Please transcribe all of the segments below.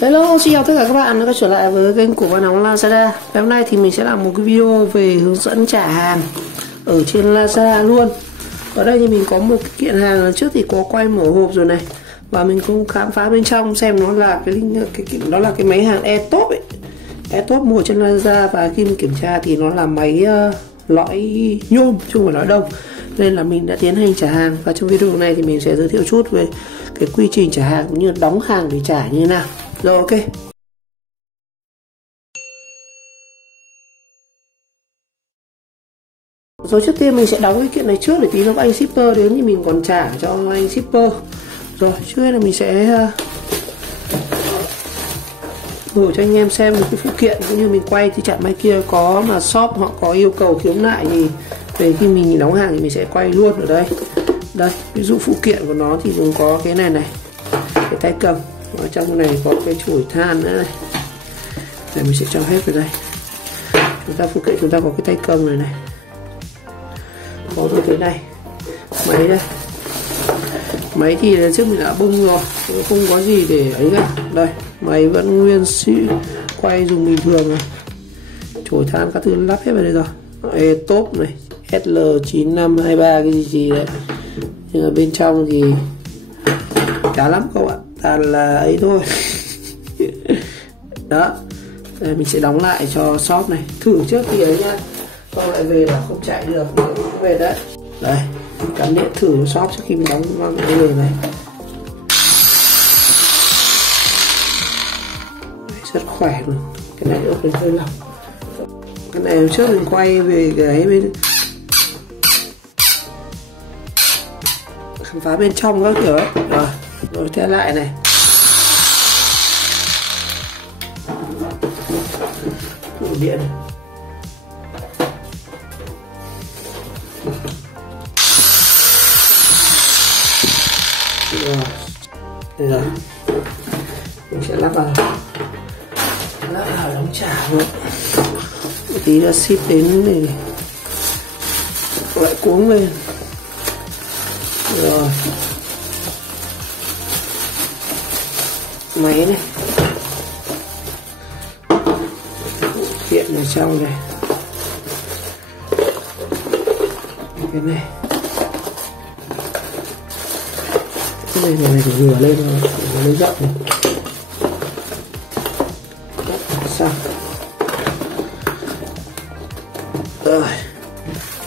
Hello, xin chào tất cả các bạn đã quay trở lại với kênh của Văn Hóng Lazada. Ngày hôm nay thì mình sẽ làm một cái video về hướng dẫn trả hàng ở trên Lazada luôn. Ở đây thì mình có một cái kiện hàng lần trước thì có quay mở hộp rồi này, và mình cũng khám phá bên trong xem nó là đó là cái máy hàng AirTop ấy, AirTop mua trên Lazada. Và khi mình kiểm tra thì nó là máy lõi nhôm chứ không phải lõi đồng, nên là mình đã tiến hành trả hàng. Và trong video này thì mình sẽ giới thiệu chút về cái quy trình trả hàng cũng như đóng hàng để trả như thế nào. Rồi, ok. Rồi trước tiên mình sẽ đóng cái kiện này trước để tí lúc anh shipper đến thì mình còn trả cho anh shipper. Rồi trước hết là mình sẽ gửi cho anh em xem được cái phụ kiện cũng như mình quay thì chạm máy kia có mà shop họ có yêu cầu khiếu nại thì về khi mình đóng hàng thì mình sẽ quay luôn ở đây. Đây, ví dụ phụ kiện của nó thì cũng có cái này, cái tay cầm. Ở trong này có cái chổi than nữa này. Đây mình sẽ cho hết vào đây. Phụ kiện chúng ta có cái tay cầm này, có một cái này, máy đây. Máy thì trước mình đã bung rồi, không có gì để ấy cả. Đây, máy vẫn nguyên sĩ quay dùng bình thường này. Chổi than các thứ lắp hết vào đây rồi. AirTop này, SL9523 cái gì đấy. Nhưng ở bên trong thì chả lắm các bạn, toàn là ấy thôi. Đó. Đây, mình sẽ đóng lại cho shop này, thử trước thì ấy nhá, không lại về là không chạy được, cũng về đấy. Đây, cắm điện thử shop trước khi mình đóng vào cái này này. Rất khỏe luôn, cái này ốc lên hơi lỏng. Cái này hôm trước mình quay về cái bên khám phá bên trong các kiểu ấy. Rồi theo lại này. Tủ điện. Rồi. Đây rồi. Mình sẽ lắp vào đóng trả luôn. Một tí nữa ship đến thì lại cuống lên. Rồi. Máy này, kiện ở trong này, cái này phải rửa lên rồi, lấy rộng này. Xong rồi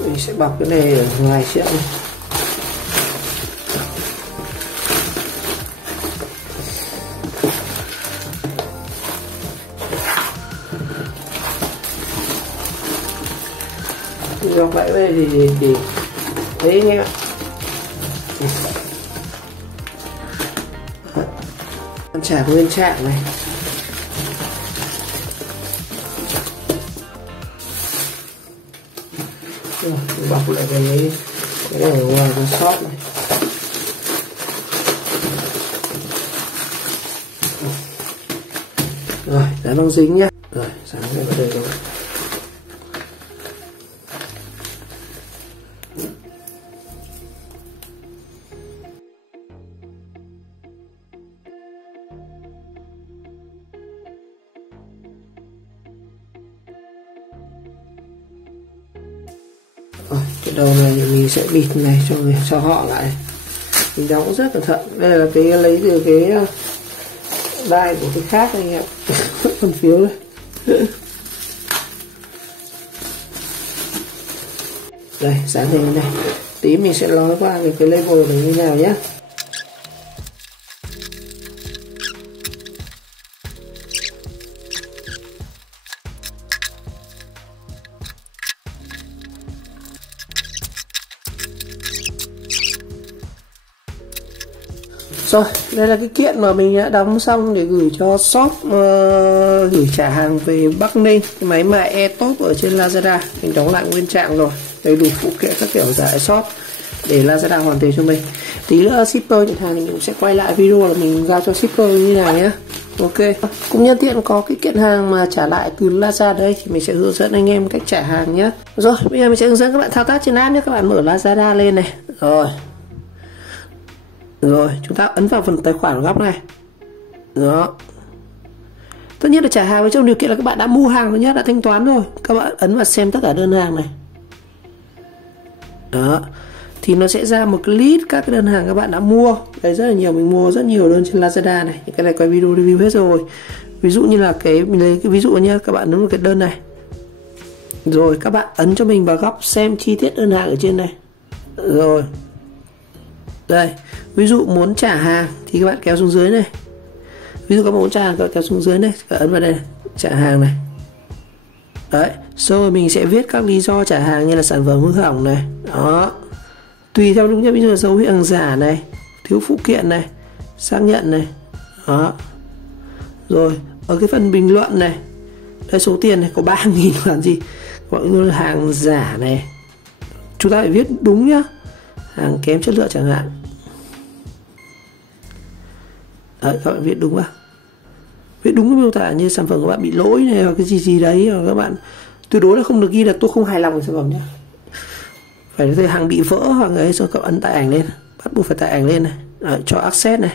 mình sẽ bọc cái này ở ngoài trước này. Dòng vậy đây thì đấy anh em ạ. Con trả nguyên trạng này. Rồi, bọc lại cái này ở ngoài cái shop này. Rồi, dán băng dính nhá. Rồi, dán cái vào đây rồi. Cái đầu này thì mình sẽ bịt này cho họ lại. Mình đóng rất cẩn thận. Đây là cái lấy từ cái đai của cái khác anh em. Phần phiếu đây. Đây, dán hình này. Tí mình sẽ nói qua cái label này như nào nhé. Rồi, đây là cái kiện mà mình đã đóng xong để gửi cho shop gửi trả hàng về Bắc Ninh. Cái máy mà AirTop ở trên Lazada mình đóng lại nguyên trạng rồi, đầy đủ phụ kiện các kiểu tại shop để Lazada hoàn tiền cho mình. Tí nữa shipper nhận hàng thì mình cũng sẽ quay lại video là mình giao cho shipper như này nhé. Ok, cũng nhân tiện có cái kiện hàng mà trả lại từ Lazada đây thì mình sẽ hướng dẫn anh em cách trả hàng nhé. Rồi, bây giờ mình sẽ hướng dẫn các bạn thao tác trên app nhé. Các bạn mở Lazada lên này. Rồi, chúng ta ấn vào phần tài khoản ở góc này. Đó. Tất nhiên là trả hàng với trong điều kiện là các bạn đã mua hàng rồi nhé, đã thanh toán rồi. Các bạn ấn vào xem tất cả đơn hàng này. Đó. Thì nó sẽ ra một cái list các cái đơn hàng các bạn đã mua. Đấy, rất là nhiều, mình mua rất nhiều đơn trên Lazada này. Những cái này quay video review hết rồi. Ví dụ như là mình lấy cái ví dụ nhé, các bạn ấn vào cái đơn này. Rồi các bạn ấn cho mình vào góc xem chi tiết đơn hàng ở trên này. Rồi. Đây, ví dụ muốn trả hàng thì các bạn kéo xuống dưới này. Ví dụ các bạn muốn trả hàng, các bạn kéo xuống dưới này, các bạn ấn vào đây, trả hàng này. Đấy, rồi mình sẽ viết các lý do trả hàng như là sản phẩm hư hỏng này. Đó. Tùy theo đúng như ví dụ là dấu hiệu hàng giả này, thiếu phụ kiện này, xác nhận này. Đó. Rồi, ở cái phần bình luận này, đây số tiền này có 3.000 là gì? Gọi như là hàng giả này. Chúng ta phải viết đúng nhá. Hàng kém chất lượng chẳng hạn. Đấy, các bạn viết đúng vào. Viết đúng cái miêu tả như sản phẩm các bạn bị lỗi này hoặc cái gì đấy, hoặc các bạn tuyệt đối là không được ghi là tôi không hài lòng với sản phẩm nhé. Phải là hàng bị vỡ hoặc ấy, rồi các bạn ấn tải ảnh lên, bắt buộc phải tải ảnh lên này. Đấy, cho access này.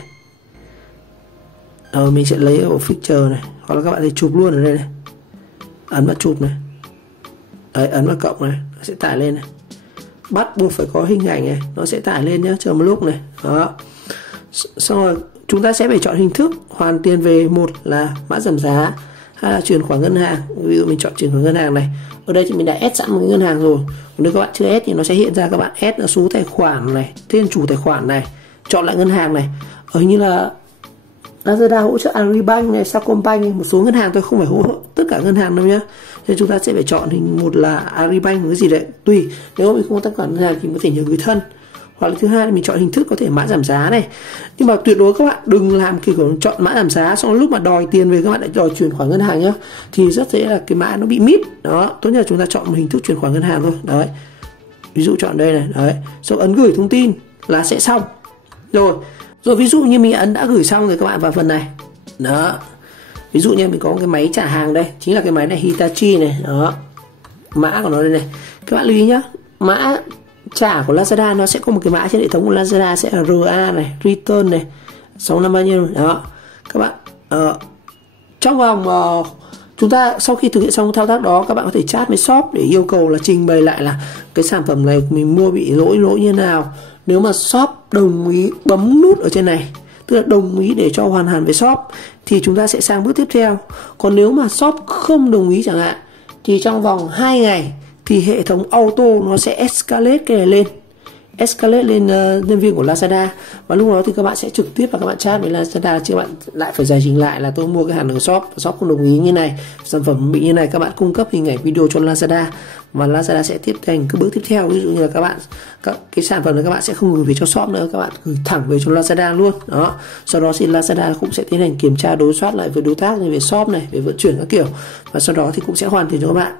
Rồi mình sẽ lấy ở picture này, hoặc là các bạn thể chụp luôn ở đây này. Ấn vào chụp này. Đấy, ấn vào cộng này, nó sẽ tải lên này. Bắt buộc phải có hình ảnh này, nó sẽ tải lên nhé, chờ một lúc này. Đó. Xong rồi chúng ta sẽ phải chọn hình thức hoàn tiền về, một là mã giảm giá, hay là chuyển khoản ngân hàng. Ví dụ mình chọn chuyển khoản ngân hàng này. Ở đây thì mình đã add sẵn một cái ngân hàng rồi. Nếu các bạn chưa add thì nó sẽ hiện ra các bạn add số tài khoản này, tên chủ tài khoản này, chọn lại ngân hàng này. Ở như là Lazada hỗ trợ Agribank này, Sacombank, một số ngân hàng tôi không phải hỗ trợ tất cả ngân hàng đâu nhá. Nên chúng ta sẽ phải chọn hình, một là Agribank, một cái gì đấy tùy. Nếu mình không có tài khoản ngân hàng thì có thể nhờ người thân. Hoặc là thứ hai là mình chọn hình thức có thể mã giảm giá này. Nhưng mà tuyệt đối các bạn đừng làm kiểu chọn mã giảm giá xong lúc mà đòi tiền về các bạn lại đòi chuyển khoản ngân hàng nhá. Thì rất dễ là cái mã nó bị mít. Đó, tốt nhất là chúng ta chọn một hình thức chuyển khoản ngân hàng thôi. Đấy. Ví dụ chọn đây này, đấy. Xong ấn gửi thông tin là sẽ xong. Rồi ví dụ như mình đã gửi xong rồi các bạn vào phần này. Đó. Ví dụ như mình có cái máy trả hàng đây, chính là cái máy này Hitachi này, đó. Mã của nó đây này. Các bạn lưu ý nhá. Mã trả của Lazada nó sẽ có một cái mã trên hệ thống của Lazada sẽ là RA này, return này, 6 năm bao nhiêu đó. Các bạn trong vòng chúng ta sau khi thực hiện xong thao tác đó, các bạn có thể chat với shop để yêu cầu là trình bày lại là cái sản phẩm này mình mua bị lỗi như nào. Nếu mà shop đồng ý, bấm nút ở trên này, tức là đồng ý để cho hoàn hảo với shop, thì chúng ta sẽ sang bước tiếp theo. Còn nếu mà shop không đồng ý chẳng hạn, thì trong vòng 2 ngày thì hệ thống auto nó sẽ escalate cái này lên, escalate lên nhân viên của Lazada, và lúc đó thì các bạn sẽ trực tiếp và các bạn chat với Lazada, chứ các bạn lại phải giải trình lại là tôi mua cái hàng ở shop không đồng ý như này, sản phẩm bị như này, các bạn cung cấp hình ảnh video cho Lazada và Lazada sẽ tiếp hành cái bước tiếp theo. Ví dụ như là các cái sản phẩm này các bạn sẽ không gửi về cho shop nữa, các bạn gửi thẳng về cho Lazada luôn đó. Sau đó thì Lazada cũng sẽ tiến hành kiểm tra đối soát lại với đối tác như về shop này, về vận chuyển các kiểu, và sau đó thì cũng sẽ hoàn tiền cho các bạn.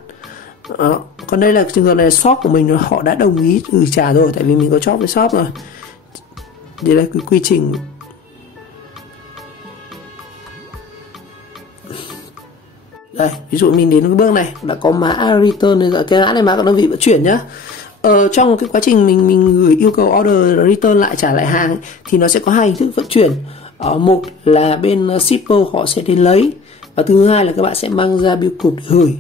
Đó. Còn đây là trường hợp này shop của mình họ đã đồng ý gửi trả rồi, tại vì mình có chốt với shop rồi. Đây là cái quy trình. Đây, ví dụ mình đến cái bước này đã có mã return này, cái mã này mã của đơn vị vận chuyển nhá. Trong cái quá trình mình gửi yêu cầu order return lại, trả lại hàng thì nó sẽ có hai hình thức vận chuyển. Một là bên shipper họ sẽ đến lấy, và thứ hai là các bạn sẽ mang ra bưu cục để gửi.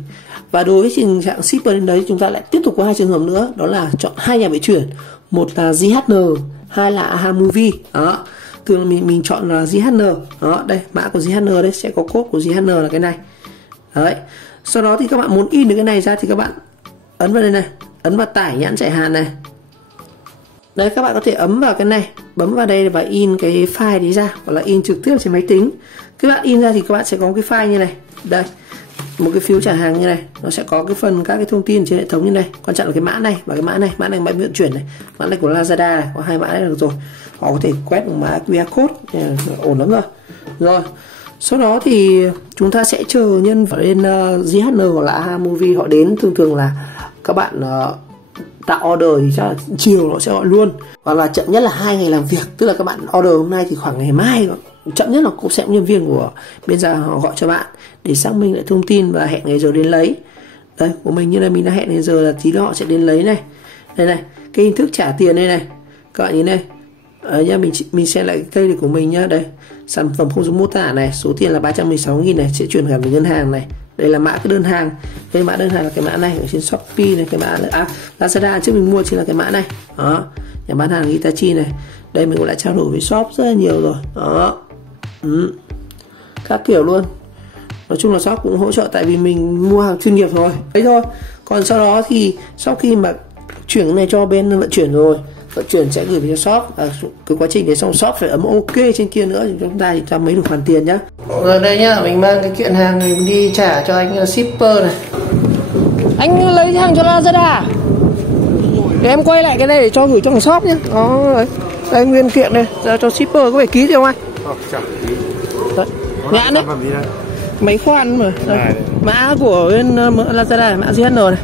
Và đối với tình trạng shipper đến đấy, chúng ta lại tiếp tục có hai trường hợp nữa, đó là chọn hai nhà vận chuyển, một là JHN, hai là AHA Movie. Đó, thường mình chọn là JHN. Đó, đây mã của JHN đây, sẽ có code của JHN là cái này. Đấy. Sau đó thì các bạn muốn in được cái này ra thì các bạn ấn vào đây này, ấn vào tải nhãn chạy hàng này. Đấy, các bạn có thể ấn vào cái này, bấm vào đây và in cái file đấy ra, hoặc là in trực tiếp trên máy tính. Các bạn in ra thì các bạn sẽ có cái file như này. Đây, một cái phiếu trả hàng như này, nó sẽ có cái phần các cái thông tin trên hệ thống như này. Quan trọng là cái mã này và cái mã này mã vận chuyển này, mã này của Lazada này, có hai mã này được rồi. Họ có thể quét một mã QR code, ổn lắm rồi. Rồi, sau đó thì chúng ta sẽ chờ nhân vào lên JHN hoặc là AHA Movie họ đến. Thường là các bạn tạo order thì chắc là chiều nó sẽ gọi luôn, hoặc là chậm nhất là 2 ngày làm việc, tức là các bạn order hôm nay thì khoảng ngày mai chậm nhất là cũng sẽ nhân viên của bên gia họ gọi cho bạn để xác minh lại thông tin và hẹn ngày giờ đến lấy. Đây của mình như là mình đã hẹn ngày giờ là tí nữa họ sẽ đến lấy này. Đây này, cái hình thức trả tiền đây này các bạn nhìn đây. Nha, mình xem lại cây của mình nhá. Đây, sản phẩm không dùng mô tả này, số tiền là 316.000 này, sẽ chuyển khoản về ngân hàng này. Đây là mã cái đơn hàng. Đây mã đơn hàng là cái mã này ở trên Shopee này, cái mã này, Lazada trước mình mua chính là cái mã này. Đó, nhà bán hàng Hitachi này. Đây mình cũng đã trao đổi với shop rất là nhiều rồi. Đó. Các kiểu luôn. Nói chung là shop cũng hỗ trợ tại vì mình mua hàng chuyên nghiệp rồi. Đấy thôi. Còn sau đó thì sau khi mà chuyển cái này cho bên vận chuyển rồi, vận chuyển sẽ gửi về cho shop, cái quá trình để xong shop phải ấm ok trên kia nữa thì chúng ta mới được hoàn tiền nhá. Rồi đây nhá, mình mang cái kiện hàng này đi trả cho anh shipper này. Anh lấy hàng cho Lazada để em quay lại cái này để cho gửi trong shop nhé. Đó, đây nguyên kiện này ra cho shipper, có phải ký gì không anh? Nhãn đấy, máy khoan mà đây. Mã của bên Lazada, mã GN này.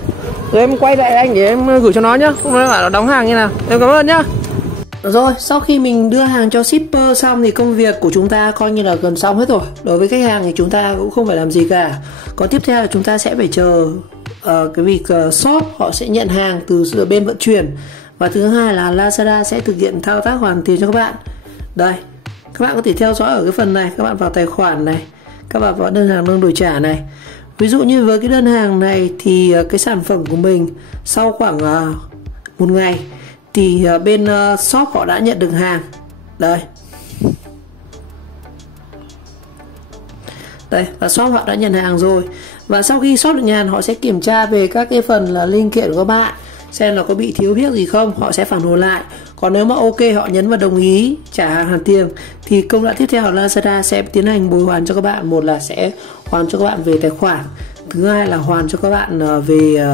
Rồi em quay lại anh để em gửi cho nó nhá, không phải là đóng hàng như nào. Em cảm ơn nhá. Rồi, sau khi mình đưa hàng cho shipper xong thì công việc của chúng ta coi như là gần xong hết rồi. Đối với khách hàng thì chúng ta cũng không phải làm gì cả. Còn tiếp theo là chúng ta sẽ phải chờ cái việc shop họ sẽ nhận hàng từ bên vận chuyển. Và thứ hai là Lazada sẽ thực hiện thao tác hoàn tiền cho các bạn. Đây, các bạn có thể theo dõi ở cái phần này, các bạn vào tài khoản này, các bạn vào đơn hàng nâng đổi trả này. Ví dụ như với cái đơn hàng này thì cái sản phẩm của mình sau khoảng 1 ngày thì bên shop họ đã nhận được hàng. Đây. Đây, và shop họ đã nhận hàng rồi. Và sau khi shop được nhận, họ sẽ kiểm tra về các cái phần là linh kiện của các bạn, xem là có bị thiếu biết gì không, họ sẽ phản hồi lại. Còn nếu mà ok, họ nhấn vào đồng ý trả hàng hoàn tiền thì công đoạn tiếp theo là Lazada sẽ tiến hành bồi hoàn cho các bạn. Một là sẽ hoàn cho các bạn về tài khoản, thứ hai là hoàn cho các bạn về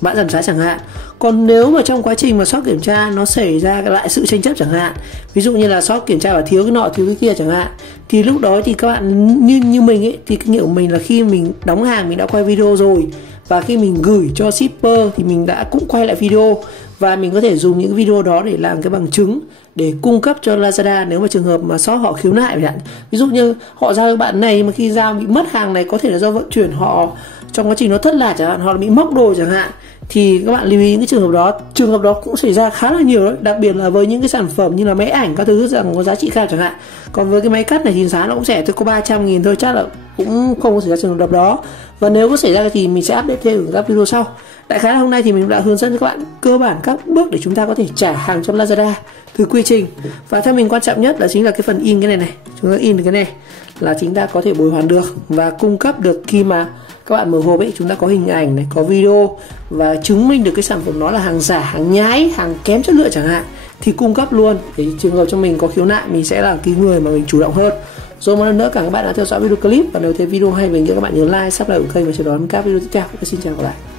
mã giảm giá chẳng hạn. Còn nếu mà trong quá trình mà shop kiểm tra nó xảy ra lại sự tranh chấp chẳng hạn, ví dụ như là shop kiểm tra và thiếu cái nọ thiếu cái kia chẳng hạn, thì lúc đó thì các bạn như mình ấy, thì kinh nghiệm của mình là khi mình đóng hàng mình đã quay video rồi, và khi mình gửi cho shipper thì mình đã cũng quay lại video, và mình có thể dùng những video đó để làm cái bằng chứng để cung cấp cho Lazada nếu mà trường hợp mà shop họ khiếu nại. Ví dụ như họ giao cho bạn này mà khi giao bị mất hàng này, có thể là do vận chuyển họ trong quá trình nó thất lạc chẳng hạn, hoặc là bị móc đồ chẳng hạn, thì các bạn lưu ý những cái trường hợp đó cũng xảy ra khá là nhiều đấy, đặc biệt là với những cái sản phẩm như là máy ảnh các thứ rằng có giá trị cao chẳng hạn. Còn với cái máy cắt này thì giá nó cũng rẻ, tôi có 300.000 thôi, chắc là cũng không có xảy ra trường hợp đó. Và nếu có xảy ra thì mình sẽ update thêm ở các video sau. Đại khái là hôm nay thì mình đã hướng dẫn cho các bạn cơ bản các bước để chúng ta có thể trả hàng trong Lazada từ quy trình. Và theo mình quan trọng nhất là chính là cái phần in cái này. Chúng ta in cái này là chúng ta có thể bồi hoàn được và cung cấp được khi mà các bạn mở hộp ấy, chúng ta có hình ảnh này, có video và chứng minh được cái sản phẩm nó là hàng giả, hàng nhái, hàng kém chất lượng chẳng hạn, thì cung cấp luôn. Để trường hợp cho mình có khiếu nại, mình sẽ là cái người mà mình chủ động hơn. Rồi một lần nữa cảm ơn các bạn đã theo dõi video clip, và nếu thấy video hay về nghĩa các bạn nhớ like, subscribe kênh và chờ đón các video tiếp theo. Xin chào các bạn.